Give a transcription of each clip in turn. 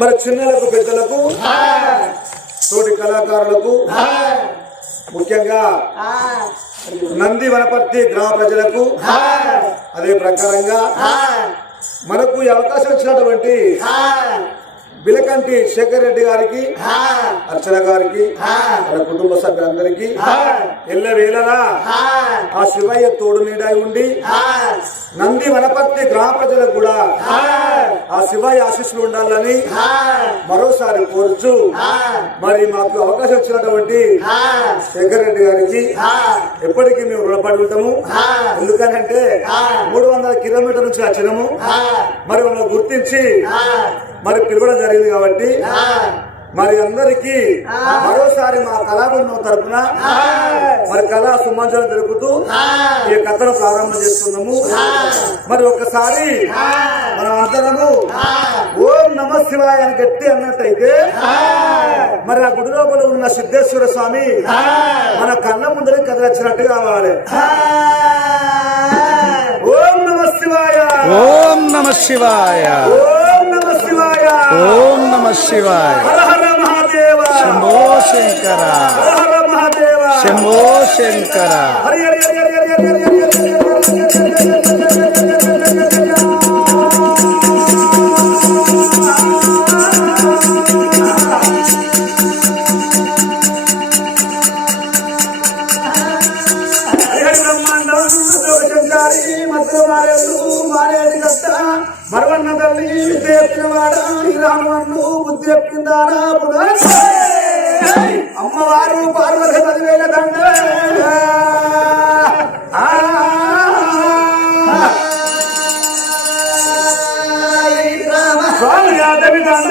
మరి చిన్నలకు పెద్దలకు తోటి కళాకారులకు ముఖ్యంగా నంది వనపర్తి గ్రామ ప్రజలకు అదే ప్రకారంగా మనకు ఈ అవకాశం ఇచ్చినటువంటి బిలకంటి శేఖర్ రెడ్డి గారికి అర్చన గారికి వాళ్ళ కుటుంబ సభ్యులందరికీ ఎల్లవేళలా ఆ శివయ్య తోడు నీడై ఉండి నంది వనపర్తి గ్రామ ప్రజలకు కూడా ఆ శివయ్య ఆశీస్సులు ఉండాలని మరోసారి కోరుచు మరి మాకు అవకాశం ఇచ్చినటువంటి శేఖర్ రెడ్డి గారికి ఎప్పటికీ మేము రుణపడి ఉంటాము. ఎందుకనంటే 300 కిలోమీటర్ల నుంచి వచ్చినాము. మరి మమ్మల్ని గుర్తించి మరి పిలవడం జరిగింది కాబట్టి మరి అందరికీ మరోసారి మా కళాబృందం తరఫున మరి కళా సుమంజలు జరుపుతూ ఈ కథను ప్రారంభం చేస్తున్నాము. మరి ఒక్కసారి మనం అందరము ఓం నమ శివాయ అని గట్టి అన్నట్టయితే మరి ఆ గుడి లోపల ఉన్న సిద్ధేశ్వర స్వామి మన కళ్ళ ముందరే కదిలిచ్చినట్టు కావాలి. ఓం నమ శివాయ, ఓం నమ శివాయ, ఓం నమ శివాయ, ఓం నమ శివాయ. హర హర మహాదేవ, శంభో శంకర, హర హర మహాదేవ, శంభో శంకర. హరి హరి హరి హరి హరి హరి హరి మరవన్న తల్లి చెప్పినవాడా రామన్ను బుద్ధి చెప్పిందారా అమ్మవారు పార్వతి 10,000 దండ స్వామి యాదవి దండ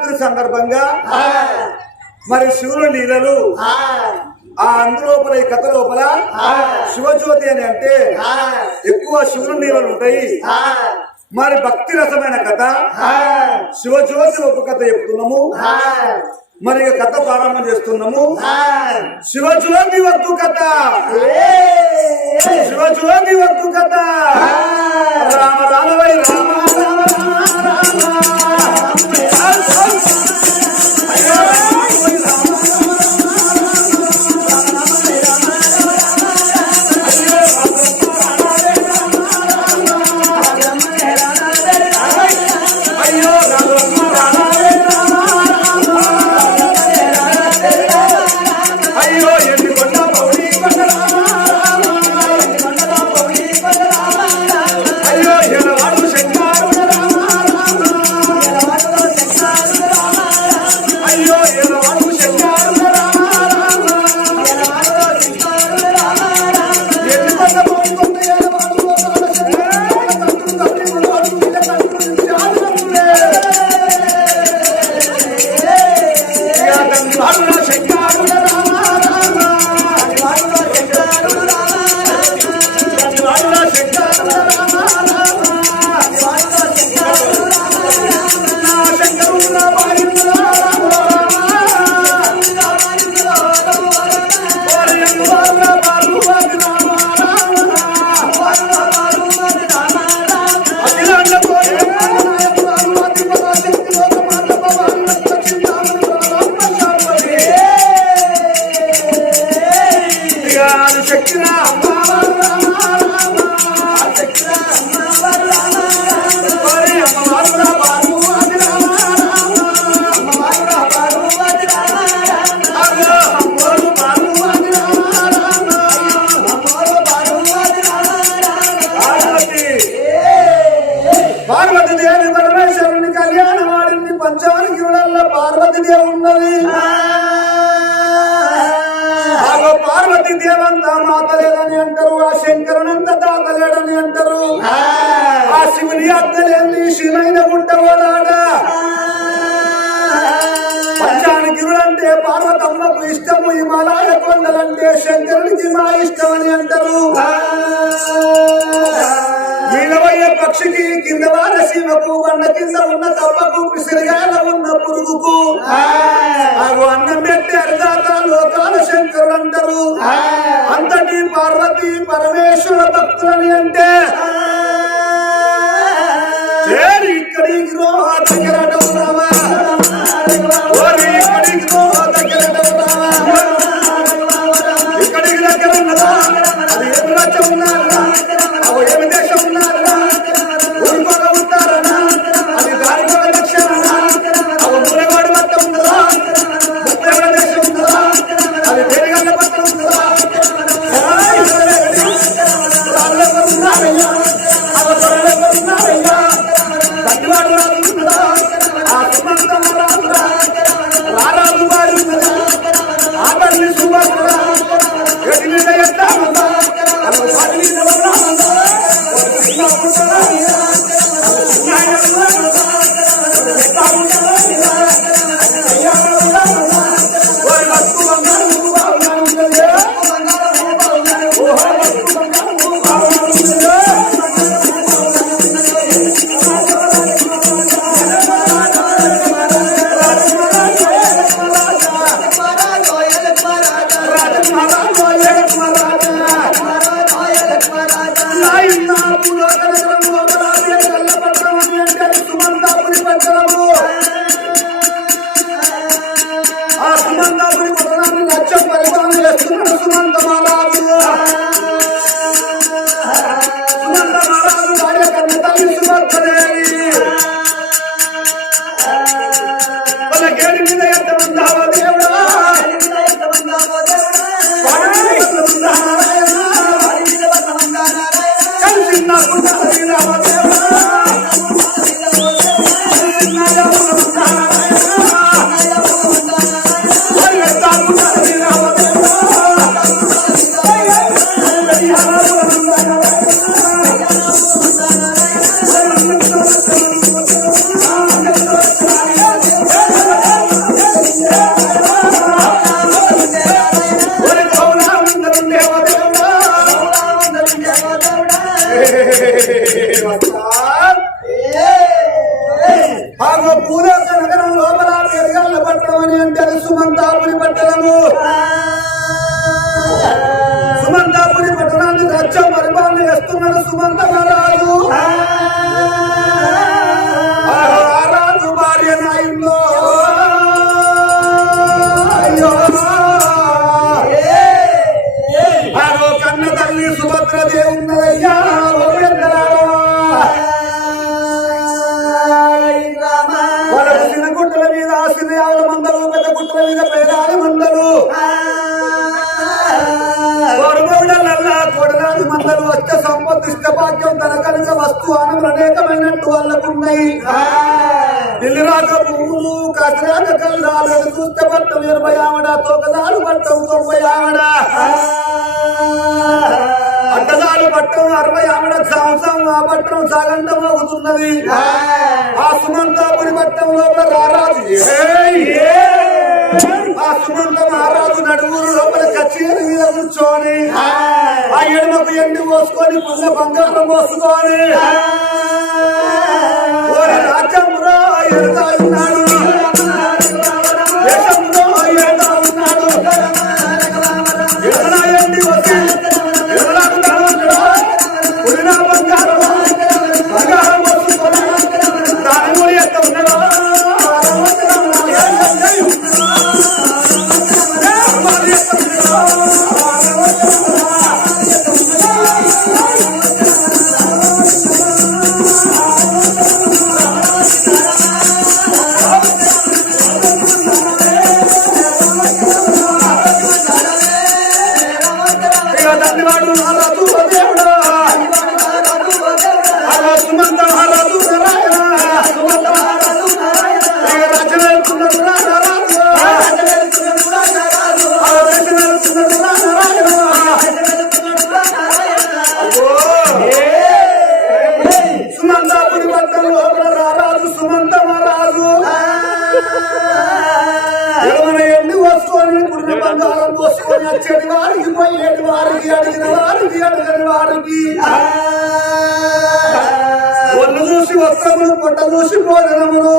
శివరాత్రి సందర్భంగా మరి శివుని లీలలు ఆ అందులోపల ఈ కథ లోపల శివజ్యోతి అని అంటే ఎక్కువ శివుని లీలలు ఉంటాయి. మరి భక్తి రసమైన కథ శివజ్యోతి ఒక కథ చెప్తున్నాము. మరి కథ ప్రారంభం చేస్తున్నాము. శివజ్యోతి వద్దు కథ, శివజ్యోతి వద్దు కథ. రామ రామ వై రామ రామ రామ రామ. పార్వతీదేవి పరమేశ్వరుని కళ్యాణమాడింది. పంచానగిరులలో పార్వతీదేవి ఉన్నది. పార్వతీదేవి అంతా మాత లేదని అంటారు, ఆ శంకరునంతా తాత లేడని అంటారు. ఆ శివుని అత్తలేని శివైన గుంటవాడా. పంచానగిరులంటే పార్వతమ్మకు ఇష్టము, హిమాలయ కొండలంటే శంకరునికి మా ఇష్టం అని అంటారు. వీలవయ్య పక్షికి కింద వారసీమకు వండ కింద ఉన్న తప్పకు పిసిరిగాల ఉన్న పురుగుకు అగు అన్నం పెట్టి అరిదాత లోకాల శంకరులు అంటారు. అంతటి పార్వతి పరమేశ్వర భక్తులని అంటే ఇక్కడికి దగ్గర ఇక్కడికి దగ్గర ఉన్నదా, అది ఏమి రాజ్యం ఉన్నారా, అవి ఏమి దేశం ఉన్నారా, ఊరుకోగా ఉంటారనా, అది దాని కూడా లక్ష్యమా, అవి మూలవాడి పట్ట ఉన్నదా, ముప్పై దేశం ఉన్నదా, అది దేనిగల్ల పట్ట ఉన్నదా, ఉన్నారయ్యా, అవి ఉన్నారయ్యా, గట్టివాడు రాదు ఉన్నదా, ఆ సుమంతం రాదురా, రారాదు వాడు ఉన్నదా, ఆ తల్లి సుమంతుడా, ఎటు మీద ఎట్లా ఉందా, అలా వాటి మీద ఉన్నా ఉందా, రాజ్యం పరిపాలన చేస్తున్నాడు సుమంత మహారాజు ఆ రాజు భార్య నాయుల్లో అయ్యో ఆరో కన్న తల్లి సుభద్రదే ఉన్నదయ్యా వాళ్ళకు చిన్న గుట్టల మీద సినియాల మందలు పెద్ద గుట్టల మీద పేరాల మందలు కొడనాడు మందలు వచ్చే సంపత్తి ఇష్టభాగ్యం తనకనిక వస్తువానం అనేకమైనట్టు వాళ్ళకున్నాయి ఇల్లు రాక పువ్వులు కసరాక కల్లాలు చూస్తే పట్టం 20 ఆవిడ తోకదాలు పట్టం 90 ఆవిడ అడ్డదాలు పట్టం 60 ఆవిడ సంవత్సరం ఆ పట్టణం సాగంట మోగుతున్నది ఆ సుమంతాపురి పట్టం లోపల రారాజు ఆ సుమంత మహారాజు నడుగురు లోపల కచేరి మీద కూర్చొని ఆ ఎడమకు ఎండి పోసుకొని పుల్ల బంగారం పోసుకొని రాజ్యంలో ఎడతా ఉన్నాడు దేశంలో ఎడతా ఉన్నాడు ఎడలా ఎండి వచ్చి ఎడలకు పుడిన బంగారం బంగారం పోసుకొని దాని కూడా ఎంత ఉన్నాడు వచ్చేది వారికి పోయేది వారికి అడిగిన వారికి అడగని వారికి ఒళ్ళు చూసి వస్త్రములు పొట్ట చూసి భోజనములు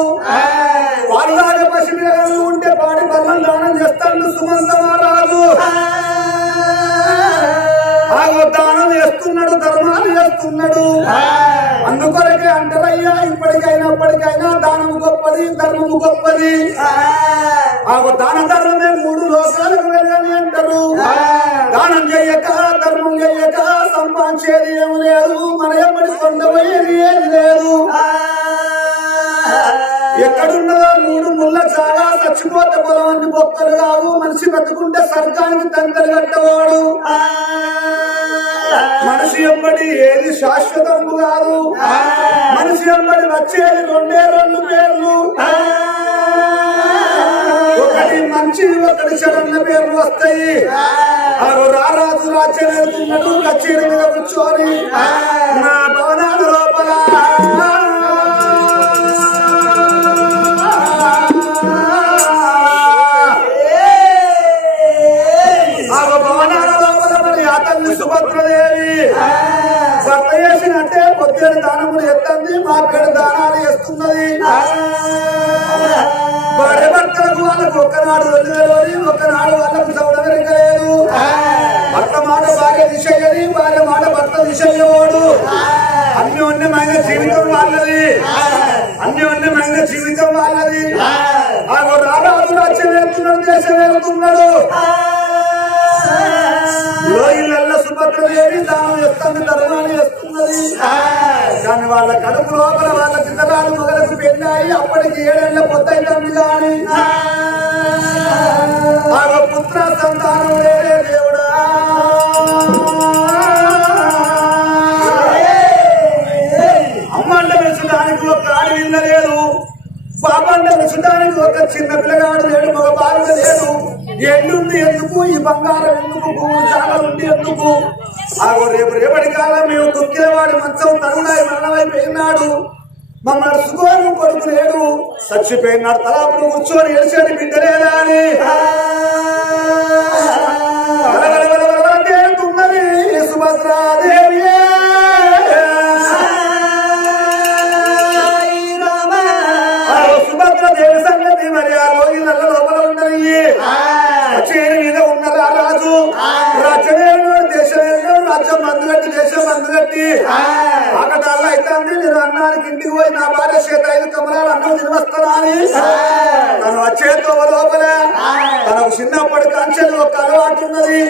వాళ్ళలాగా పసిపిల్లలు ఉంటే పాడి బల్లం దానం చేస్తాడు సుమంత మహారాజు దానం చేస్తున్నాడు ధర్మాలు చేస్తున్నాడు అందుకొరకే అంటారయ్యా ఇప్పటికైనా దానము గొప్పది ధర్మము గొప్పది దాన ధర్మమే 3 లోకాలకు వెళ్ళని అంటారు దానం చెయ్యక ధర్మం చెయ్యక సంపాదించేది ఏమి లేదు మన ఎప్పటి కొండపోయేది ఏది లేదు ఎక్కడున్నదో 3 ముళ్ళ చాగా చచ్చిపోతే పొలవన్నీ బొక్కలు కావు మనిషి బతుకుంటే స్వర్గానికి తంతలు కట్టవాడు మనిషి ఎంబడి ఏది శాశ్వతము కాదు మనిషి ఎంబడి వచ్చేది 2 పేర్లు ఒకటి మంచి ఒకటి చెడన్న పేర్లు వస్తాయి రారాజు రాజ్యం వెళ్తున్నట్టు కచేరి మీద కూర్చొని నా భవనాల లోపల సుభద్రదేవి భర్త చేసినట్టే పొద్దున దానములు ఎత్తంది మా పేరు దానాలు చేస్తున్నది భార్య భర్తలకు వాళ్ళకు ఒక్కనాడు వెళ్ళి ఒక్కనాడు వాళ్ళకు చదవలేదు భర్త మాట భార్య దిశయ్యది భార్య మాట భర్త దిశయ్యవాడు అన్యోన్యమైన జీవితం వాళ్ళది అన్యోన్యమైన జీవితం వాళ్ళది రారాజు రాజ్యం వెళ్తున్నాడు దేశం వెళ్తున్నాడు లోయల సుభద్రదేవి దానం చేస్తుంది ధర్మాలు చేస్తున్నది కానీ వాళ్ళ కడుపు లోపల వాళ్ళ చిత్తరాలు మొగలకు పెళ్ళాయి అప్పటికి 7 ఏళ్ల పొద్దైతుంది కానీ పుత్ర సంతానం వేరే దేవుడా అమ్మంట పెంచడానికి ఒక ఆడి నిన్న లేదు పాపంట పెంచడానికి ఒక చిన్న పిల్లగాడు లేడు మగ బాలుడ లేడు ఎండుంది ఎందుకు ఈ బంగారం ఎందుకు భూములు చాలా ఉంది ఎందుకు రేపటి కాలం మేము తొక్కినవాడి మంచం తరుణాయి మరణమైపోయినాడు మమ్మల్ని సుఖోని కొడుకు లేడు చచ్చిపోయినాడు తలాపుడు కూర్చొని ఎడిచేది బిడ్డ లేదా అని తేలుతున్నది సుభద్రాదేవి సుభద్రదేవి సంగతి మరి ఆ లోగి నల్ల లోపల ఉన్నది కచేరి మీద ఉన్నదా రాజు రాజ్యమేడు దేశమేడు రాజ్యం మందు పెట్టి దేశం మందు పెట్టి ఆకటాల్లో అయితే నేను అన్నానికి ఇంటికి పోయి నా భార్య చేత 5 కమలాలు అన్నం తినవస్తానా అని తను వచ్చే లోపల తనకు చిన్నప్పటి కంచెలు ఒక అలవాటు ఉన్నది.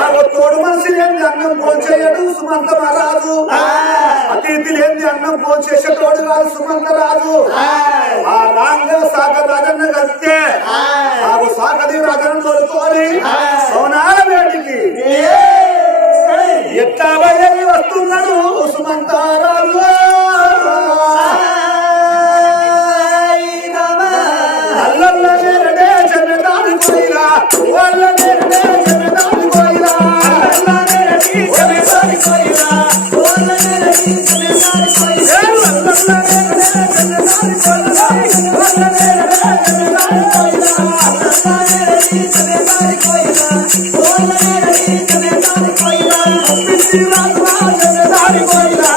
ఆ తోడు మనిషి లేని అన్నం భోంచేయడు సుమంత రాజు, అతిథి లేని అన్నం భోంచేసేటోడు కాదు సుమంత రాజు. ఆ రాంగ సాగర్ రాజన్న కలిస్తే నాకు సాగది రాజన్న తోడుకొని సోనాల వేటికి ఎట్లా బయలు వస్తున్నాడు సుమంత రాజు. అల్లల్ల నేరడే చెన్నదాని కోయిలా వల్ల నేరడే చెన్నదాని కోయిలా అల్లల్ల నేరడి చెన్నదాని కోయిలా వల్ల నేరడి చెన్నదాని కోయిలా అల్లల్ల నేరడే చెన్నదాని కోయిలా వల్ల నేరడే చెన్నదాని కోయిలా అల్లల్ల నేరడి చెన్నదాని కోయిలా వల్ల నేరడి చెన్నదాని కోయిలా పిచ్చి రాజా చెన్నదాని కోయిలా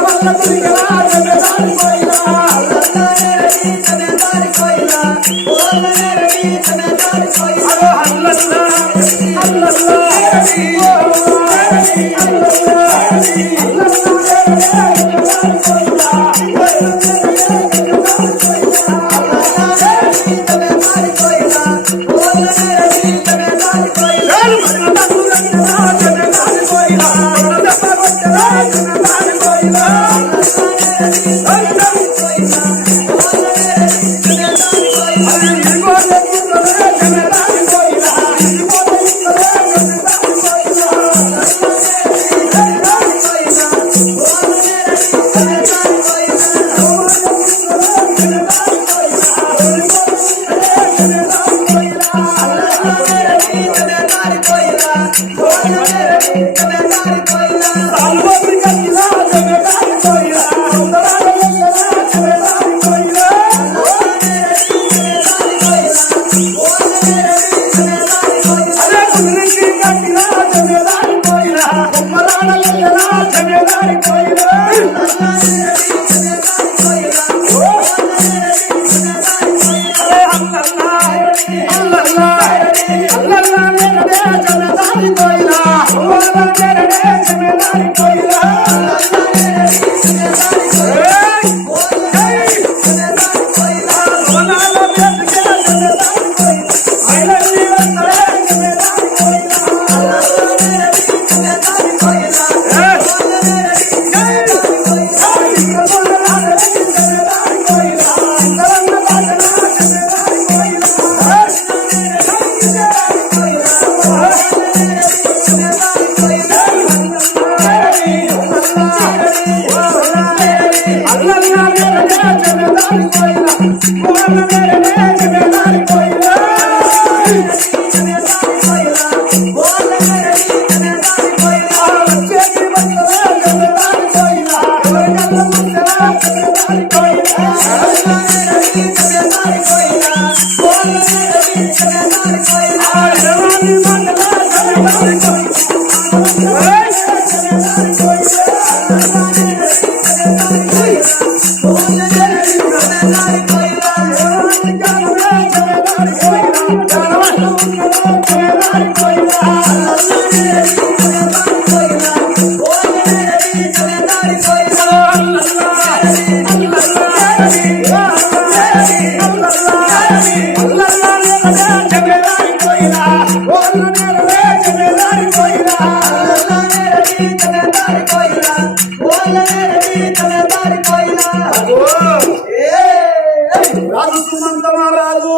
వల్ల కురిగలా చెన్నదాని కోయిలా అల్లల్ల నేరడి చెన్నదాని కోయిలా వల్ల నేరడి చెన్నదాని కోయిలా అల్లల్ల అల్లల్ల రాజు సుమంత మహారాజు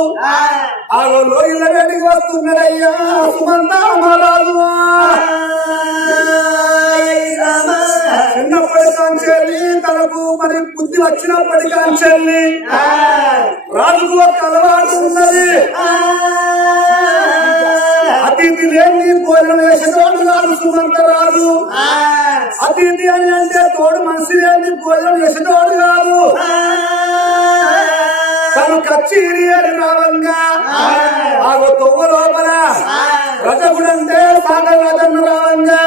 ఆ లోయల వేడికి వస్తున్నాడయ్యా సుమంత మహారాజు. చిన్నప్పటి కాంచెల్లి తనకు మరి బుద్ధి వచ్చినప్పటి కాంచెల్లి రాజుకు ఒక అలవాటు ఉన్నది. అతిథి లేని భోజనం వేసేటోడు కాదు సుమంత రాజు. అతిథి అని అంటే తోడు మనిషి లేని భోజనం వేసేటోడు కాదు. తను కచ్చిరి అని రావంగా ఆగో తొవ్వ లోపల రజగుడు అంటే సాగర్ రాజన్న రావంగా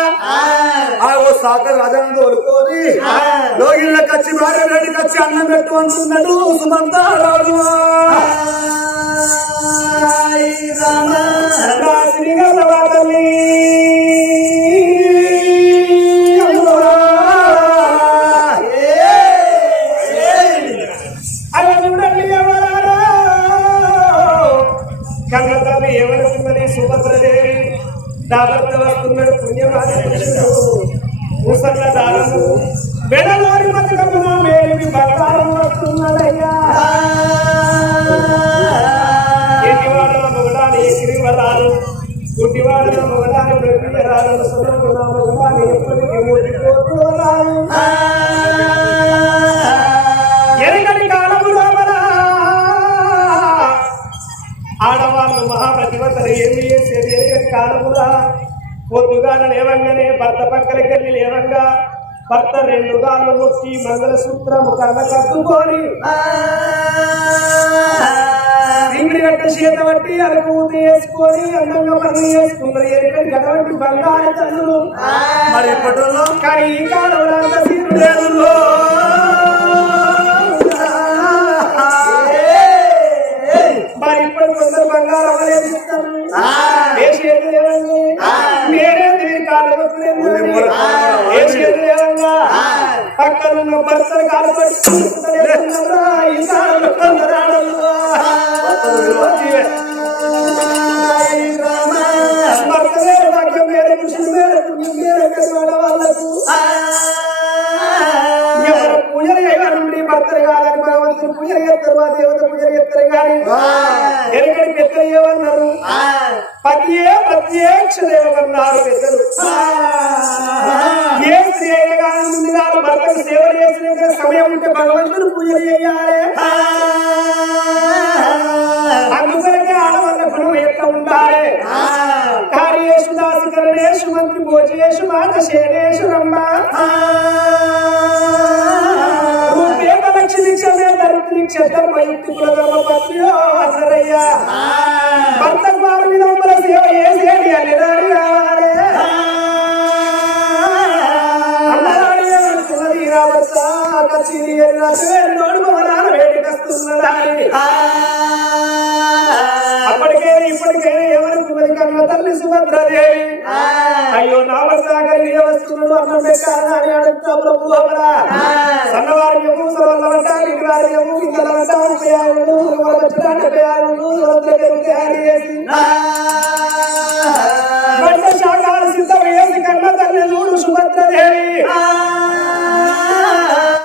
ఆగో సాగర్ రాజన్న తోలుకొని లోగిళ్ళ కచ్చి భార్య రెడ్డి కచ్చి అన్నం పెట్టు అంటున్నాడు సుమంత రాజు. శ్రీగలవాదని వస్తున్నాడు పుణ్యవాది పురుషుడు ముసల్ల దారము మెడలోని బతుకమ్మ మేలిమి బంగారం వస్తున్నాడయ్యా ఎన్నివాడల మొగడాన్ని ఎగిరివరాలు గుడ్డివాడల మొగడాన్ని ప్రతిరాలు సురకుల మొగడాన్ని ఎప్పటికీ ఓడిపోతున్నాడు ఎరగని కాలము లోపల ఆడవాళ్ళు మహాప్రతిభతలు ఏమి చేసేది ఎరగని కాలములా పొద్దుగాల లేవంగానే భర్త పక్కలకెళ్ళి లేవంగా భర్త రెండు గాళ్ళు మొక్కి మంగళసూత్రము కళ్ళ కట్టుకొని ఇంగిడి గట్ట చేత బట్టి అరకు ఊతి వేసుకొని అందంగా పనులు చేసుకున్నారు ఎరగని గడవంటి బంగారు తల్లులు మరి ఇప్పటిలో కానీ ఈ కాలంలో అంత సీరు లేదు మరి ఇప్పుడు కొందరు బంగారం అనేది ఇస్తారు వేసేది లేవండి మీరేది కాలు వేసేది లేవంగా పక్కనున్న భర్తలు కాలు వాళ్ళకు పూజలు చేయగలండి భర్తలు కాదని భగవంతుని పూజలు చేస్తారు ఆ దేవత పూజలు చేస్తారు కానీ ఎరగడి పెద్దలు ఏమన్నారు ప్రత్యక్ష దేవన్నారు పెద్దలు ఏ స్త్రీ అయినా కానీ ముందుగా భర్తకు సేవలు చేసిన సమయం ఉంటే భగవంతుని పూజలు చేయాలి అందుకనే ఆడవాళ్ళ గుణం ఎట్లా ఉండాలి కార్యేషు దాసకరణేషు మంత్రి భోజేషు మానశేనేషు రమ్మ భర్త మీద సేవ చేసేది అప్పటికైనా ఇప్పటికైనా ఎవరికి కన్నా తల్లి సుభద్రాదేవి అయ్యో నా వస్తాగలి వస్తున్నాడు అన్నం పెట్టాలని అని అడుగుతా ప్రభు సన్నవారి ముసలి వారి ఇంకల శాఖలు సిద్ధం వేసి కన్నా తల్లి చూడు సుభద్రాదేవి